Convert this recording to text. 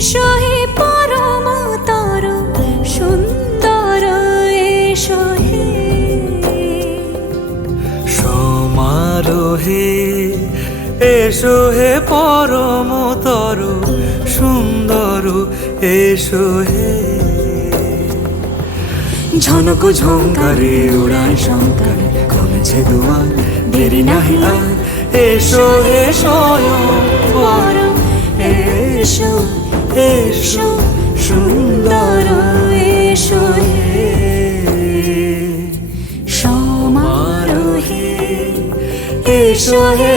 এসো হে পরম তর সুন্দর এসো হে সমারোহে এসো হে পরম তর সুন্দর এসো হে ঝনক ঝঙ্কারে উড়ায় শঙ্কর খুলেছে দুয়ার দেরি নাহি আর এসো এসো পরম এসো এসো সুন্দর এসো সমারোহে এসো হে